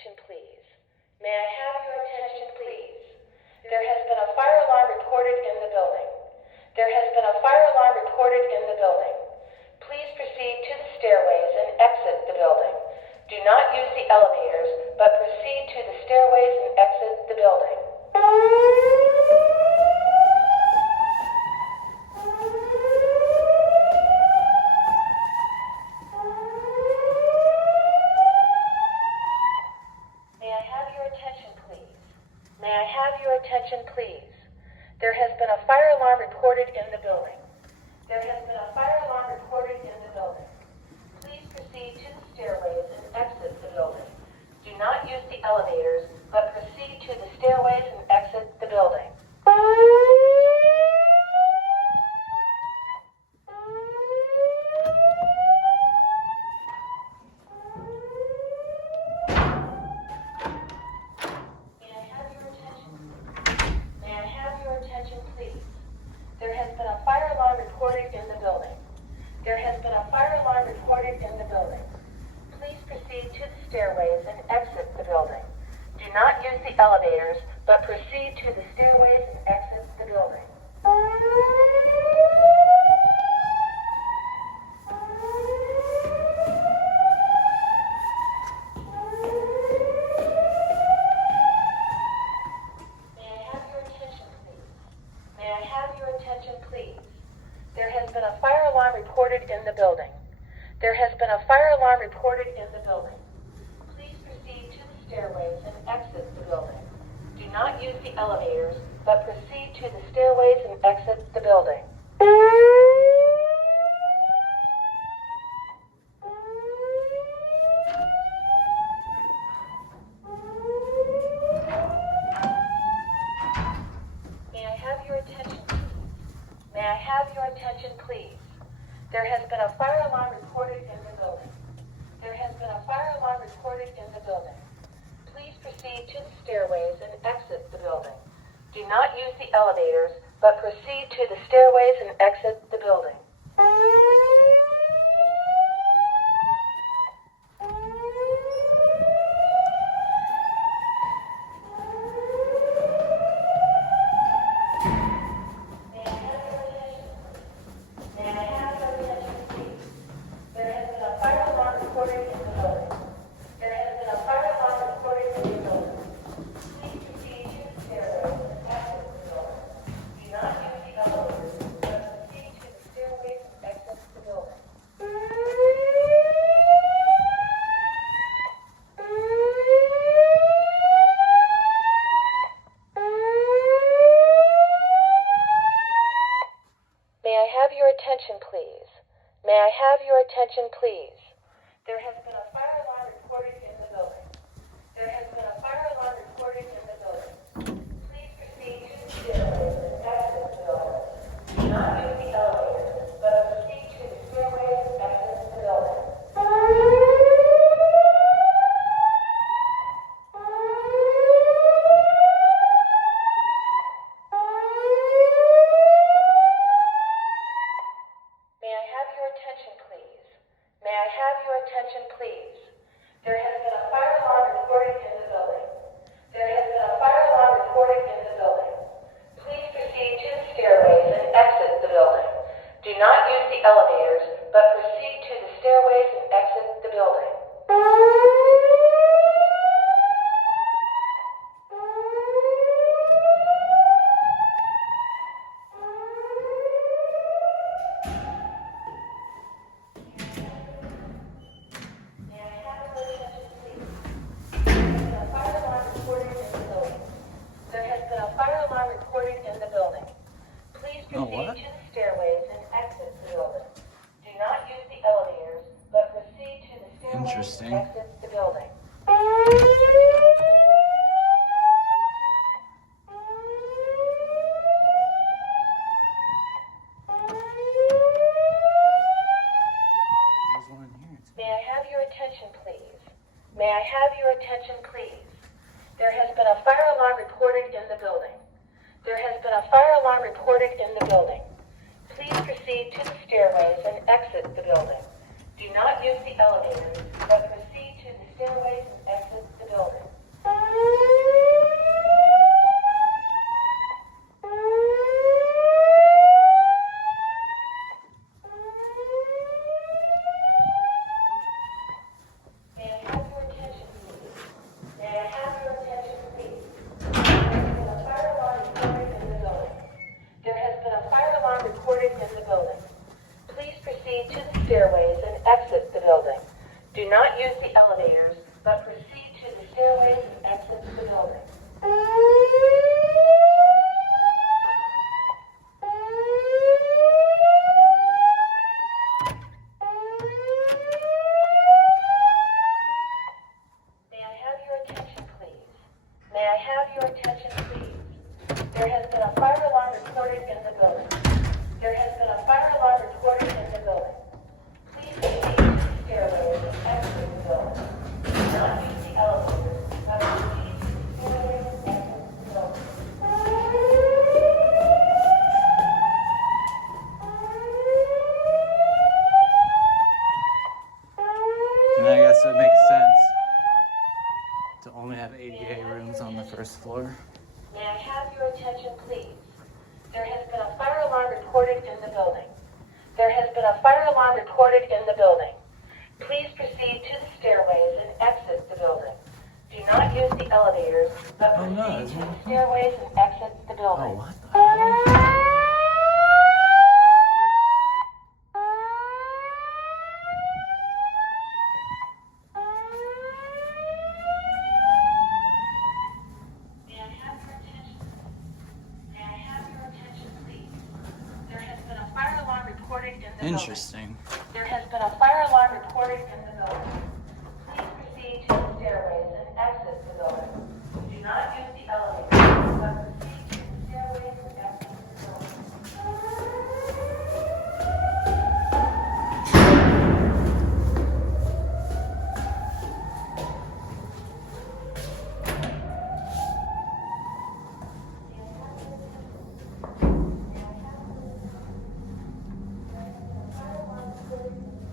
attention, please? May I have your attention, please? There has been a fire alarm reported in the building. There has been a fire alarm reported in the building. Please proceed to the stairways and exit the building. Do not use the elevators, but proceed to the stairways and exit the building. May I have your attention, please? May I have your attention, please? There has been a fire alarm reported in the building. There has been a fire alarm reported in the building. Please proceed to the stairways and exit the building. Do not use the elevators, but proceed to the stairways and exit the building. May I have your attention? May I have your attention, please? There has been a fire alarm reported in the building. There has been a fire alarm reported in the building. Please proceed to the stairways and exit the building. Do not use the elevators, but proceed to the stairways and exit the building. May I have your attention, please? May I have your attention, please? There has been a fire alarm reported in the building. There has been a fire alarm reported in the building. Please proceed to the stairways and exit the building. Do not use the elevators, but proceed to the stairways and exit the building. May I have your attention, please? May I have your attention, please? There has been a fire alarm reported in the building. There has been a fire alarm reported in the building. Please proceed to the stairways and exit the building. Do not use the elevators, but proceed to the stairways and exit the building. May I have your attention, please? May I have your attention, please? There has been a fire alarm reported in the building. There has been a fire alarm reported in the building. Please proceed to the stairways and exit the building. Do not use the elevators, but proceed to the stairways and exit the building. May I have your attention, please? May I have your attention, please? There has been a fire alarm reported in the building. There has been a fire alarm reported in the building. Please proceed to the stairways and exit the building. Do not use the elevators, but proceed to the stairways and exit the building. May I have your attention, please? May I have your attention, please? There has been a fire alarm reported in the building. There has been a fire alarm reported in the building. Please proceed to the stairways and exit the building. Do not use the elevators, but proceed to the stairways and exit the building. May I have your attention, please? There has been a fire alarm reported in the building. There has been a fire alarm reported in the building. Please proceed to the stairways and exit the building. Do not use the elevators, but proceed to the stairways Interesting. and exit the building. There's one in here. May I have your attention, please? May I have your attention, please? There has been a fire alarm reported in the building. There has been a fire alarm reported in the building. Please proceed to the stairways and exit the building. Do not use the elevators, but proceed to the stairways and exit the building. Do not use the elevators, but proceed to the stairways and exit the building. May I have your attention, please? May I have your attention, please? There has been a fire alarm reported in the building. There has been a fire alarm reported in the building. Please proceed to the stairways and exit the building. Do not use the elevators, but proceed to the stairways and exit the building. And I guess it makes sense to only have ADA rooms on the first floor. May I have your attention, please? There has been a fire alarm reported in the building. There has been a fire alarm reported in the building. Please proceed to the stairways and exit the building. Do not use the elevators, but Oh, no, proceed it's to the not. stairways and exit the building. Oh, what the hell? May I have your attention? May I have your attention, please? There has been a fire alarm reported in the building. Interesting. There has been a fire alarm reported in the building. Please proceed to the stairways and exit the building. Do not use the elevators, but proceed to the stairways and exit the building.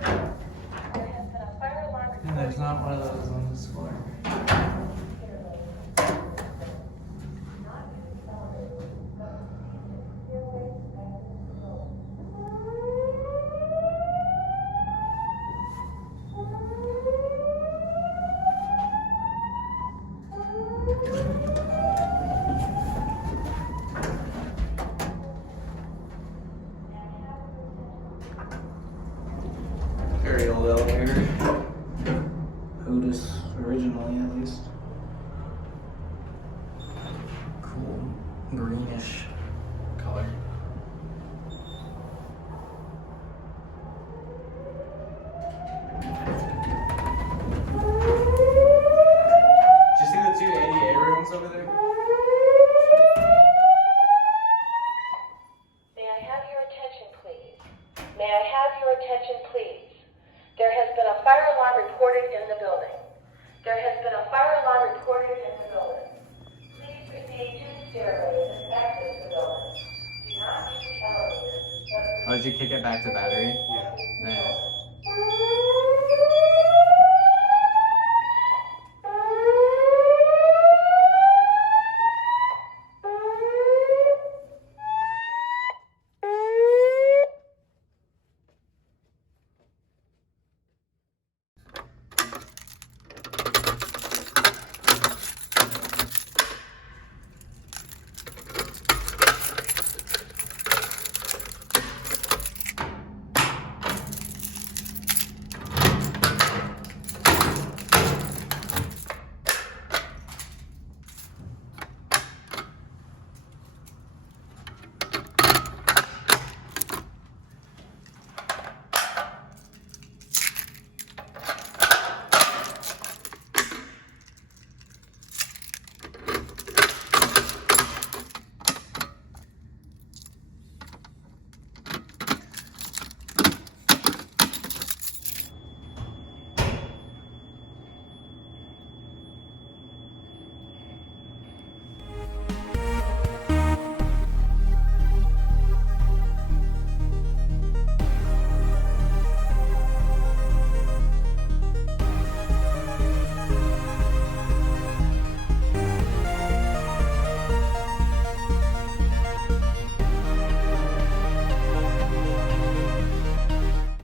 There has been a fire alarm And there's not one of those on this floor. Very old elevator. Otis originally, at least. Cool. Greenish color. Did you see the two ADA rooms over there? May I have your attention, please? May I have your attention, please? There has been a fire alarm reported in the building. There has been a fire alarm reported in the building. Please proceed to the stairways and exit the building. Do not use the elevators, but Oh, did you kick it back to battery? proceed to the Nice. building.